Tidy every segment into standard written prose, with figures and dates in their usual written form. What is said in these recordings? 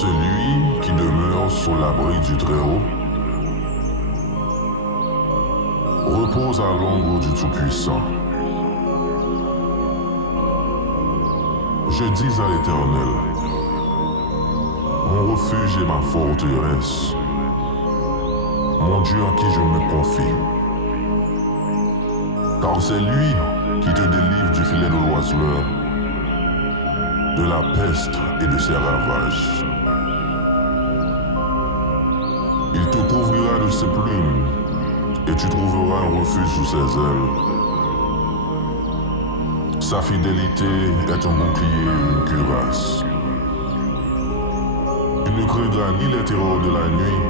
Celui qui demeure sous l'abri du Très-Haut repose à l'ombre du Tout-Puissant. Je dis à l'Éternel, mon refuge et ma forteresse, mon Dieu en qui je me confie. Car c'est lui qui te délivre du filet de l'oiseleur, de la peste et de ses ravages. Il te couvrira de ses plumes, et tu trouveras un refuge sous ses ailes. Sa fidélité est un bouclier et une cuirasse. Tu ne craindras ni les terreurs de la nuit,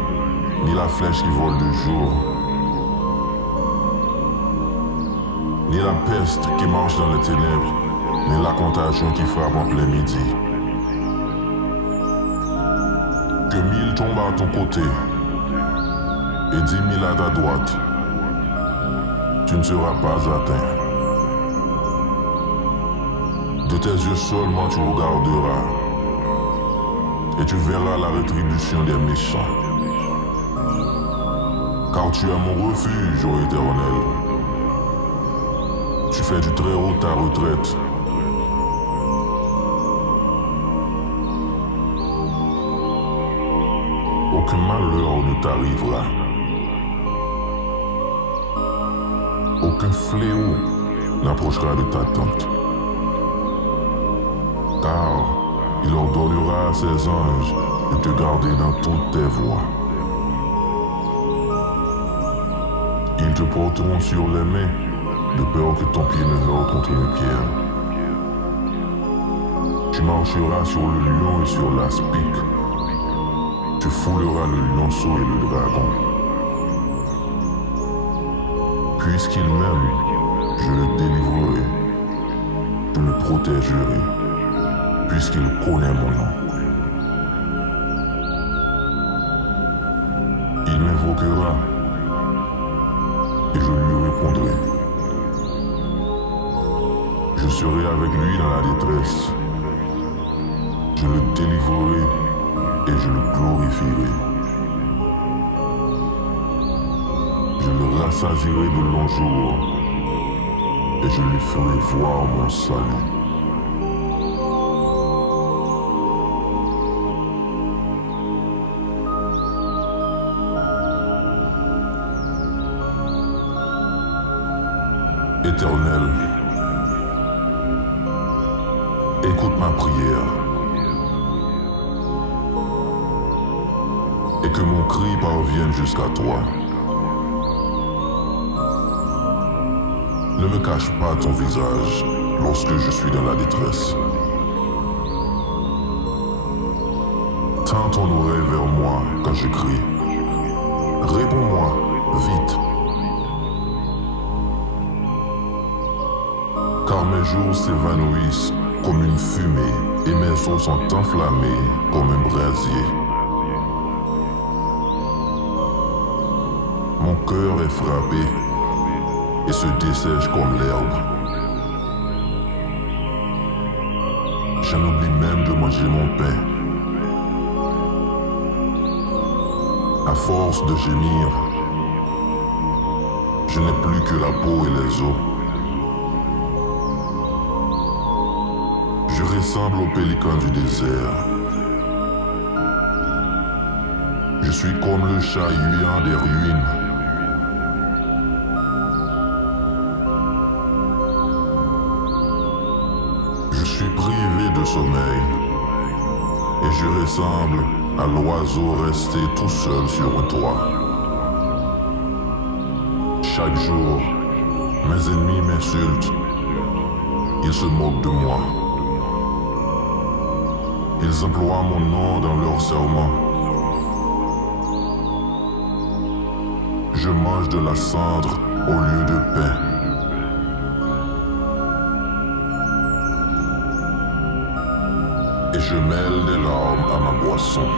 ni la flèche qui vole de jour, ni la peste qui marche dans les ténèbres, ni la contagion qui frappe en plein midi. Que 1000 tombent à ton côté et 10 000 à ta droite, tu ne seras pas atteint. De tes yeux seulement tu regarderas, et tu verras la rétribution des méchants. Car tu es mon refuge, ô Éternel. Tu fais du Très-Haut ta retraite. Aucun malheur ne t'arrivera. Aucun fléau n'approchera de ta tente. Car il ordonnera à ses anges de te garder dans toutes tes voies. Ils te porteront sur les mains, de peur que ton pied ne heurte contre une pierre. Tu marcheras sur le lion et sur l'aspic. Tu fouleras le lionceau et le dragon. Puisqu'il m'aime, je le délivrerai, je le protégerai, puisqu'il connaît mon nom. Il m'invoquera, et je lui répondrai. Je serai avec lui dans la détresse. Je le délivrerai et je le glorifierai. Je le rassasierai de longs jours et je lui ferai voir mon salut. Éternel, écoute ma prière et que mon cri parvienne jusqu'à toi. Ne me cache pas ton visage lorsque je suis dans la détresse. Tends ton oreille vers moi quand je crie. Réponds-moi, vite. Car mes jours s'évanouissent comme une fumée et mes os sont enflammés comme un brasier. Mon cœur est frappé et se dessèche comme l'herbe. J'en oublie même de manger mon pain. À force de gémir, je n'ai plus que la peau et les os. Je ressemble au pélican du désert. Je suis comme le chat huant des ruines. Je suis privé de sommeil et je ressemble à l'oiseau resté tout seul sur un toit. Chaque jour, mes ennemis m'insultent. Ils se moquent de moi. Ils emploient mon nom dans leurs serments. Je mange de la cendre au lieu de pain. Et je mêle des larmes à ma boisson.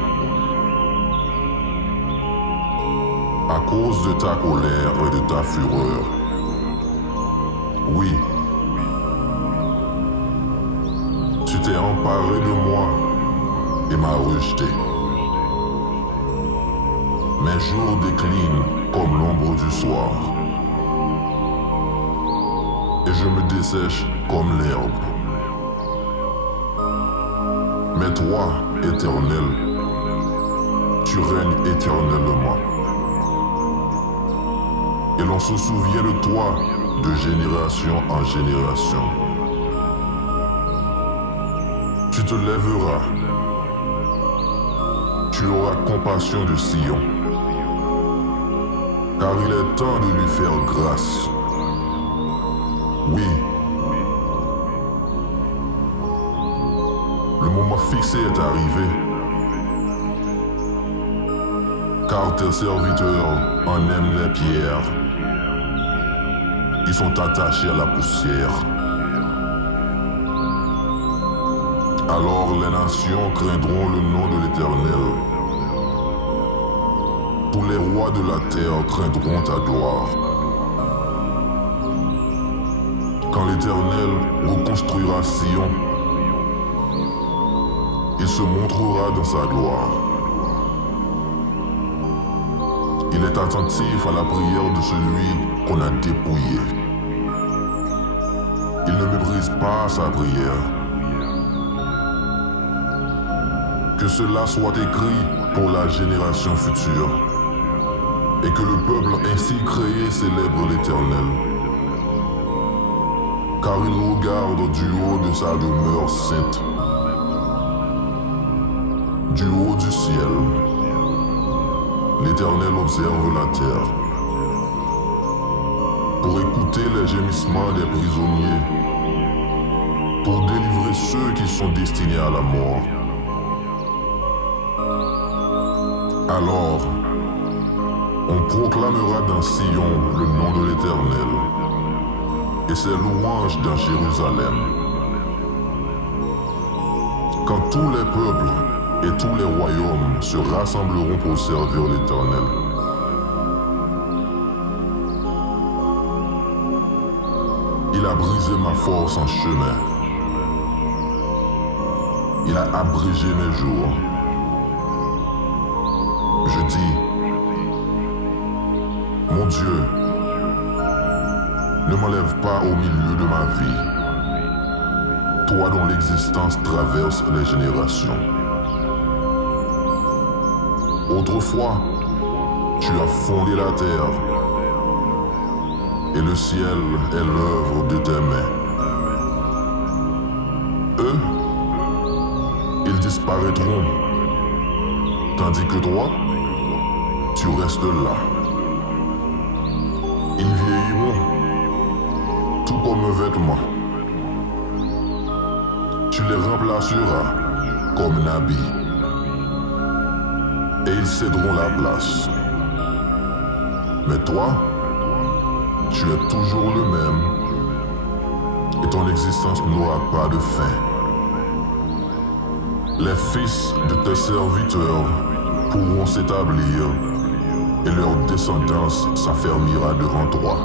À cause de ta colère et de ta fureur. Oui, tu t'es emparé de moi et m'a rejeté. Mes jours déclinent comme l'ombre du soir, et je me dessèche comme l'herbe. Mais toi, Éternel, tu règnes éternellement. Et l'on se souvient de toi de génération en génération. Tu te lèveras, tu auras compassion de Sion, car il est temps de lui faire grâce. Oui, le moment fixé est arrivé, car tes serviteurs en aiment les pierres. Ils sont attachés à la poussière. Alors les nations craindront le nom de l'Éternel. Tous les rois de la terre craindront ta gloire. Quand l'Éternel reconstruira Sion, il se montrera dans sa gloire. Il est attentif à la prière de celui qu'on a dépouillé. Il ne méprise pas sa prière. Que cela soit écrit pour la génération future, et que le peuple ainsi créé célèbre l'Éternel. Car il regarde du haut de sa demeure sainte, du haut du ciel. L'Éternel observe la terre pour écouter les gémissements des prisonniers, pour délivrer ceux qui sont destinés à la mort. Alors, on proclamera dans Sion le nom de l'Éternel et ses louanges dans Jérusalem. Quand tous les peuples et tous les royaumes se rassembleront pour servir l'Éternel. Il a brisé ma force en chemin. Il a abrégé mes jours. Je dis, mon Dieu, ne m'enlève pas au milieu de ma vie, toi dont l'existence traverse les générations. Autrefois, tu as fondé la terre, et le ciel est l'œuvre de tes mains. Eux, ils disparaîtront, tandis que toi, tu restes là. Ils vieilliront, tout comme un vêtement. Tu les remplaceras comme un habit, et ils céderont la place. Mais toi, tu es toujours le même, et ton existence n'aura pas de fin. Les fils de tes serviteurs pourront s'établir, et leur descendance s'affermira devant toi.